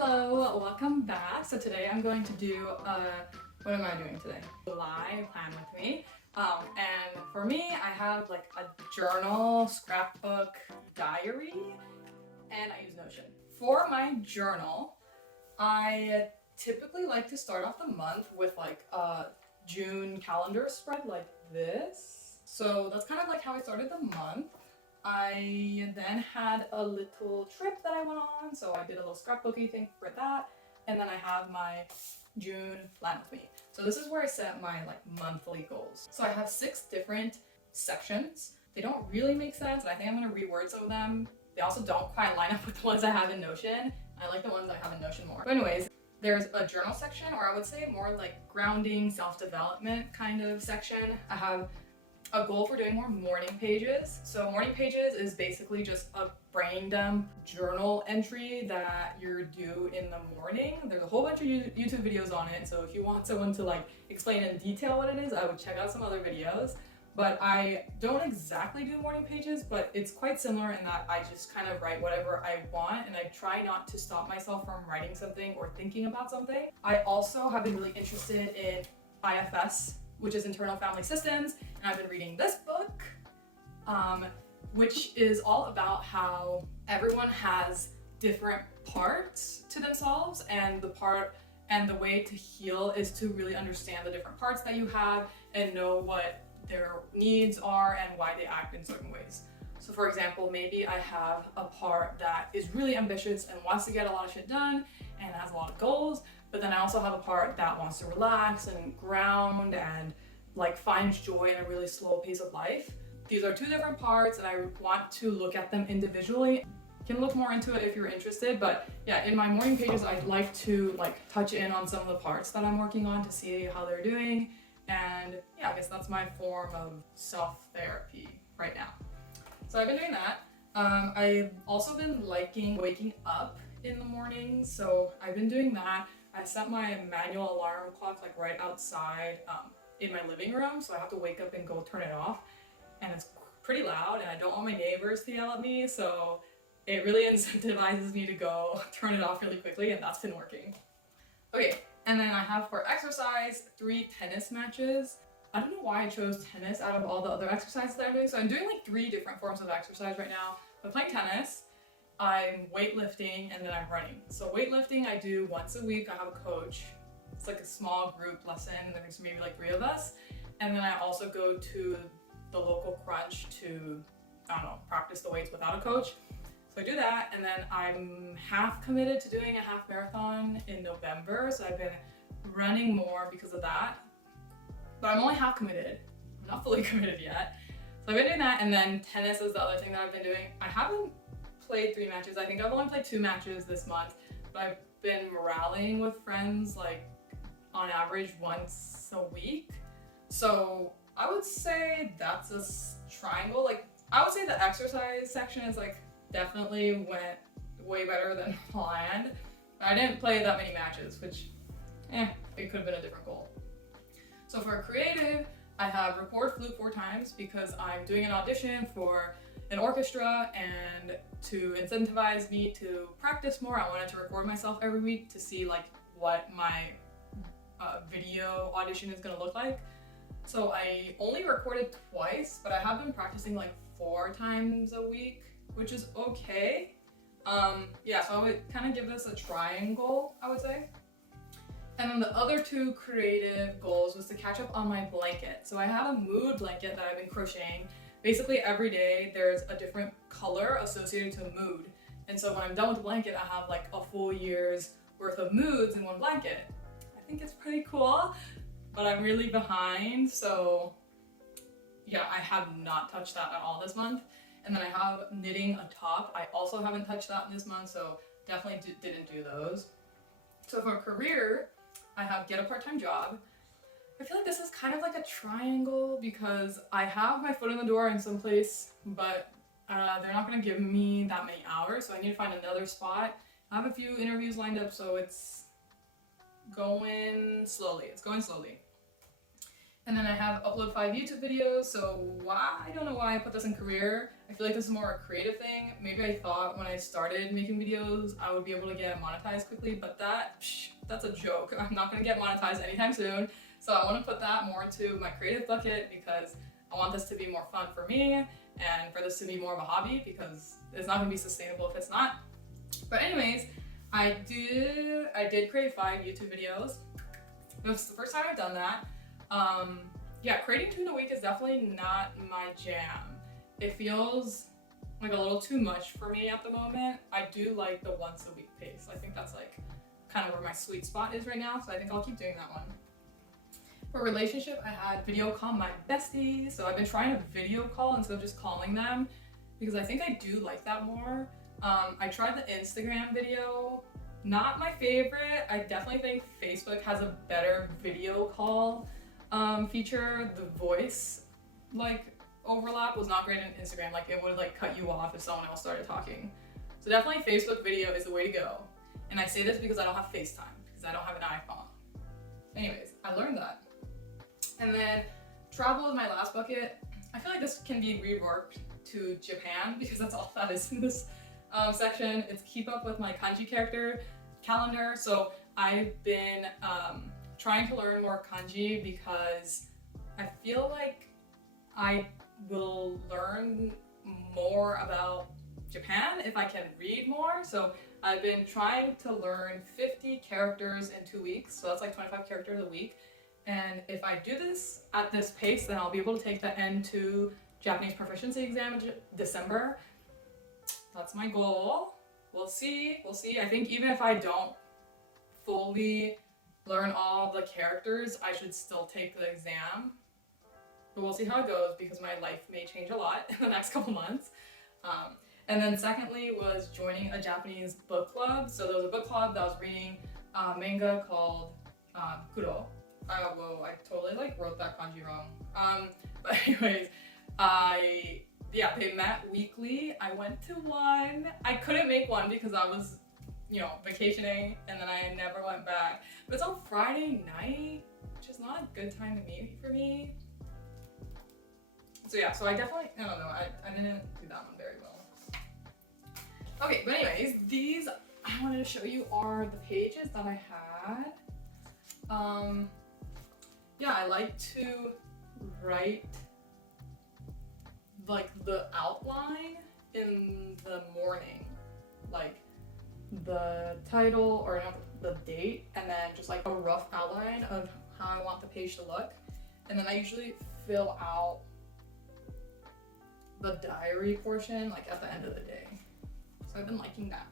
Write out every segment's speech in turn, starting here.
Hello, welcome back. So today I'm going to do what am I doing today? July plan with me. And for me, I have like a journal, scrapbook, diary, and I use Notion. For my journal, I typically like to start off the month with like a June calendar spread like this. So that's kind of like how I started the month. I then had a little trip that I went on, so I did a little scrapbooky thing for that. And then I have my June plan with me. So this is where I set my like monthly goals. So I have 6 different sections. They don't really make sense, and I think I'm gonna reword some of them. They also don't quite line up with the ones I have in Notion. I like the ones I have in Notion more. But anyways, there's a journal section, or I would say more like grounding, self-development kind of section. I have a goal for doing more morning pages. So morning pages is basically just a brain dump journal entry that you're due in the morning. There's a whole bunch of YouTube videos on it. So if you want someone to like explain in detail what it is, I would check out some other videos. But I don't exactly do morning pages, but it's quite similar in that I just kind of write whatever I want, and I try not to stop myself from writing something or thinking about something. I also have been really interested in IFS, which is Internal Family Systems, and I've been reading this book, which is all about how everyone has different parts to themselves, and the way to heal is to really understand the different parts that you have and know what their needs are and why they act in certain ways. So for example, maybe I have a part that is really ambitious and wants to get a lot of shit done and has a lot of goals, but then I also have a part that wants to relax and ground and like finds joy in a really slow pace of life. These are 2 different parts, and I want to look at them individually. You can look more into it if you're interested, but yeah, in my morning pages, I'd like to like touch in on some of the parts that I'm working on to see how they're doing. And yeah, I guess that's my form of self-therapy right now. So I've been doing that. I've also been liking waking up in the morning, so I've been doing that. I set my manual alarm clock like right outside in my living room, so I have to wake up and go turn it off, and it's pretty loud, and I don't want my neighbors to yell at me, so it really incentivizes me to go turn it off really quickly, and that's been working. Okay, and then I have for exercise 3 tennis matches. I don't know why I chose tennis out of all the other exercises that I'm doing. So I'm doing like 3 different forms of exercise right now. I'm playing tennis, I'm weightlifting, and then I'm running. So weightlifting I do once a week. I have a coach. It's like a small group lesson. There's maybe like 3 of us. And then I also go to the local crunch to, I don't know, practice the weights without a coach. So I do that, and then I'm half committed to doing a half marathon in November. So I've been running more because of that. But I'm only half committed. I'm not fully committed yet. So I've been doing that, and then tennis is the other thing that I've been doing. I haven't played 3 matches. I think I've only played 2 matches this month, but I've been rallying with friends like on average once a week. So I would say that's a triangle. Like I would say the exercise section is like definitely went way better than planned. I didn't play that many matches, which it could have been a different goal. So for creative, I have record flute 4 times because I'm doing an audition for an orchestra, and to incentivize me to practice more, I wanted to record myself every week to see like what my video audition is gonna look like. So I only recorded twice, but I have been practicing like 4 times a week, which is okay. Yeah, so I would kind of give this a triangle, I would say. And then the other 2 creative goals was to catch up on my blanket. So I have a mood blanket that I've been crocheting. Basically every day there's a different color associated to mood. And so when I'm done with the blanket, I have like a full year's worth of moods in one blanket. I think it's pretty cool, but I'm really behind. So yeah, I have not touched that at all this month. And then I have knitting a top. I also haven't touched that this month, so definitely didn't do those. So for career, I have get a part-time job. I feel like this is kind of like a triangle because I have my foot in the door in some place, but they're not gonna give me that many hours, so I need to find another spot. I have a few interviews lined up, so it's going slowly. And then I have upload 5 YouTube videos, so I don't know why I put this in career. I feel like this is more a creative thing. Maybe I thought when I started making videos, I would be able to get monetized quickly, but that's a joke. I'm not gonna get monetized anytime soon. So I wanna put that more into my creative bucket because I want this to be more fun for me and for this to be more of a hobby because it's not gonna be sustainable if it's not. But anyways, I did create 5 YouTube videos. It was the first time I've done that. Yeah, creating 2 in a week is definitely not my jam. It feels like a little too much for me at the moment. I do like the once a week pace. I think that's like kind of where my sweet spot is right now, so I think I'll keep doing that one. For relationship, I had video call my besties, so I've been trying to video call instead of just calling them because I think I do like that more. I tried the Instagram video, not my favorite. I definitely think Facebook has a better video call feature. The voice overlap was not great in Instagram. Like it would cut you off if someone else started talking. So definitely Facebook video is the way to go. And I say this because I don't have FaceTime because I don't have an iPhone. Anyways, I learned that. And then travel is my last bucket. I feel like this can be reworked to Japan because that's all that is in this section. It's keep up with my kanji character calendar. So I've been trying to learn more kanji because I feel like I will learn more about Japan if I can read more. So I've been trying to learn 50 characters in 2 weeks. So that's like 25 characters a week. And if I do this at this pace, then I'll be able to take the N2 Japanese proficiency exam in December. That's my goal. We'll see. I think even if I don't fully learn all the characters, I should still take the exam. But we'll see how it goes because my life may change a lot in the next couple months. And then secondly was joining a Japanese book club. So there was a book club that was reading manga called Kuro. Whoa, I totally wrote that kanji wrong. But anyways, they met weekly. I went to one. I couldn't make one because I was, vacationing and then I never went back. But it's on Friday night, which is not a good time to meet for me. So yeah, so I definitely, I don't know, I didn't do that one very well. Okay, but anyways, these I wanted to show you are the pages that I had. Yeah, I like to write the outline in the morning, the title or not the date, and then just a rough outline of how I want the page to look. And then I usually fill out the diary portion at the end of the day. So I've been liking that.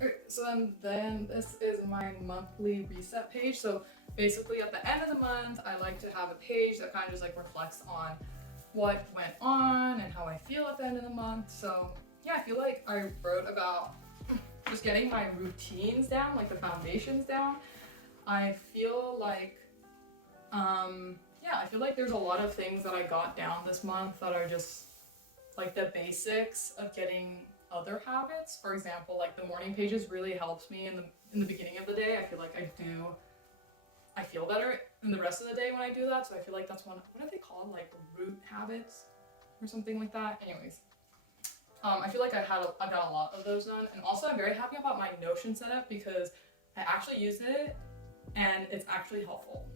Okay, so then this is my monthly reset page. So basically at the end of the month, I like to have a page that kind of just reflects on what went on and how I feel at the end of the month. So yeah, I feel like I wrote about just getting my routines down, the foundations down. I feel like, I feel like there's a lot of things that I got down this month that are just the basics of getting other habits. For example, the morning pages really helps me in the beginning of the day. I feel like I feel better in the rest of the day when I do that. So I feel like that's what are they called? Root habits or something like that. Anyways, I feel like I got a lot of those done. And also I'm very happy about my Notion setup because I actually use it and it's actually helpful.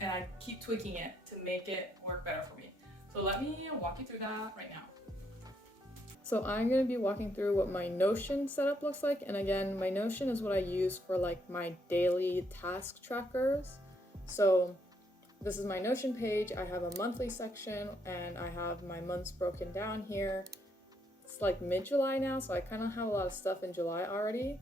And I keep tweaking it to make it work better for me. So let me walk you through that right now. So I'm going to be walking through what my Notion setup looks like. And again, my Notion is what I use for my daily task trackers. So this is my Notion page. I have a monthly section and I have my months broken down here. It's mid-July now, so I kind of have a lot of stuff in July already.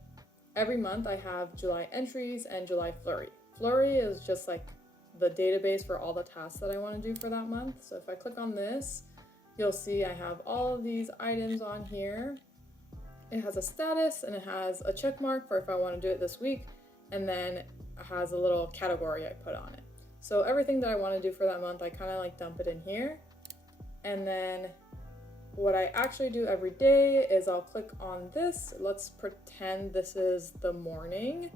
Every month I have July entries and July flurry. Flurry is just the database for all the tasks that I want to do for that month. So if I click on this, you'll see I have all of these items on here. It has a status and it has a check mark for if I want to do it this week. and then it has a little category I put on it. So everything that I want to do for that month, I kind of like dump it in here. And then what I actually do every day is I'll click on this. Let's pretend this is the morning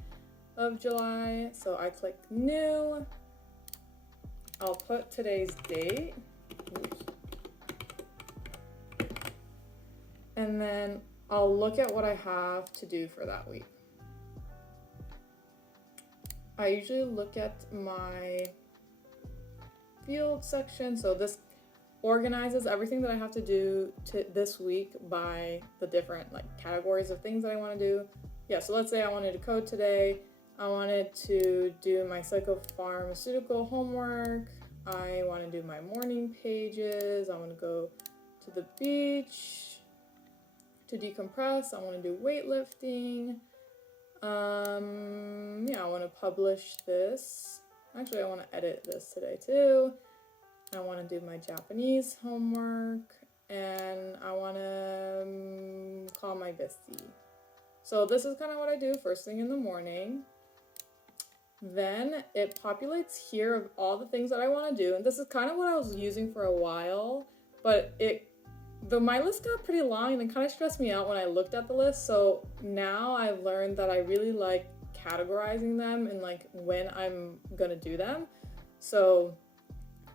of July. So I click new. I'll put today's date. Oops. And then I'll look at what I have to do for that week. I usually look at my field section. So this organizes everything that I have to do this week by the different like categories of things that I want to do. Yeah, so let's say I wanted to code today. I wanted to do my psychopharmaceutical homework. I want to do my morning pages. I want to go to the beach to decompress. I want to do weightlifting. Yeah, I want to publish this. Actually, I want to edit this today too. I want to do my Japanese homework, and I want to call my bestie. So this is kind of what I do first thing in the morning. Then it populates here of all the things that I want to do, and this is kind of what I was using for a while, but my list got pretty long and it kind of stressed me out when I looked at the list. So now I've learned that I really like categorizing them and like when I'm gonna do them. So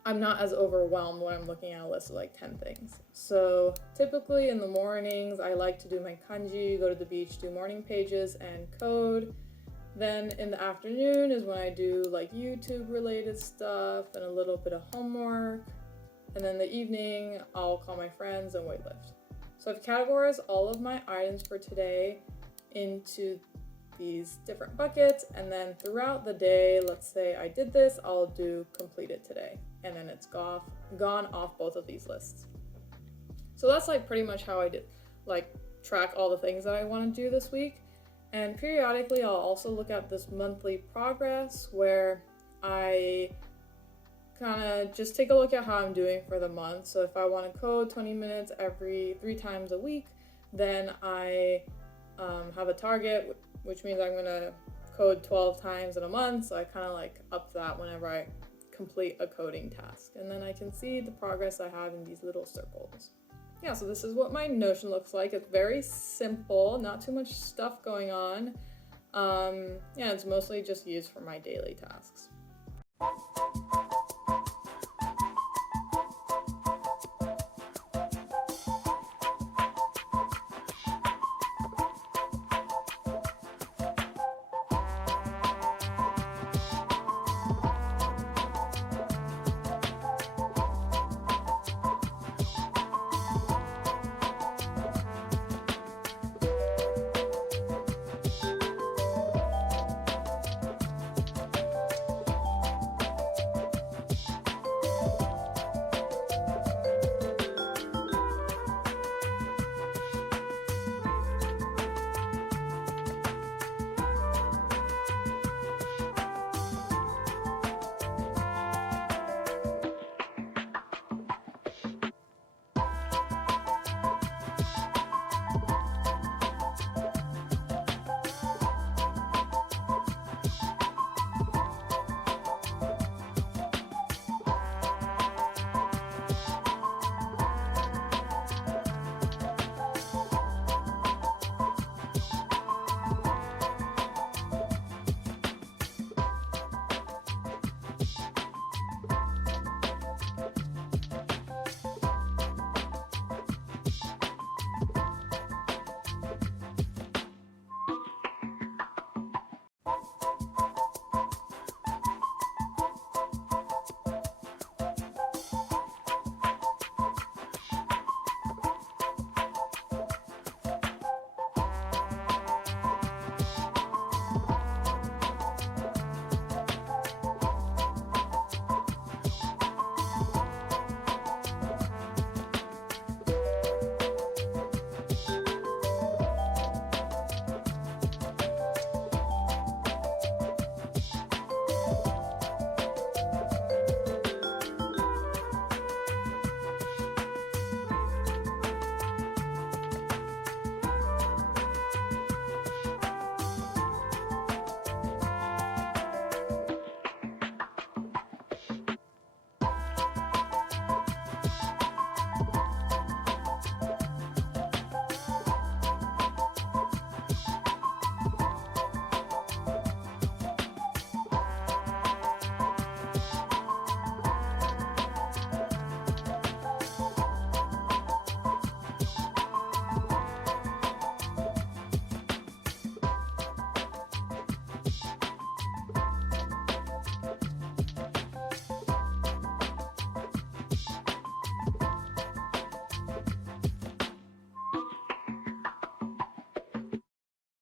I'm not as overwhelmed when I'm looking at a list of like 10 things. So typically in the mornings, I like to do my kanji, go to the beach, do morning pages and code. Then in the afternoon is when I do like YouTube related stuff and a little bit of homework. And then the evening, I'll call my friends and weightlift. So I've categorized all of my items for today into these different buckets, and then throughout the day, let's say I did this, I'll do completed today, and then it's gone off both of these lists. So that's like pretty much how I did like track all the things that I want to do this week. And periodically I'll also look at this monthly progress where I kind of just take a look at how I'm doing for the month. So if I want to code 20 minutes every 3 times a week, then I have a target, which means I'm gonna code 12 times in a month. So I kind of like up that whenever I complete a coding task. And then I can see the progress I have in these little circles. Yeah, so this is what my Notion looks like. It's very simple, not too much stuff going on. Yeah, it's mostly just used for my daily tasks.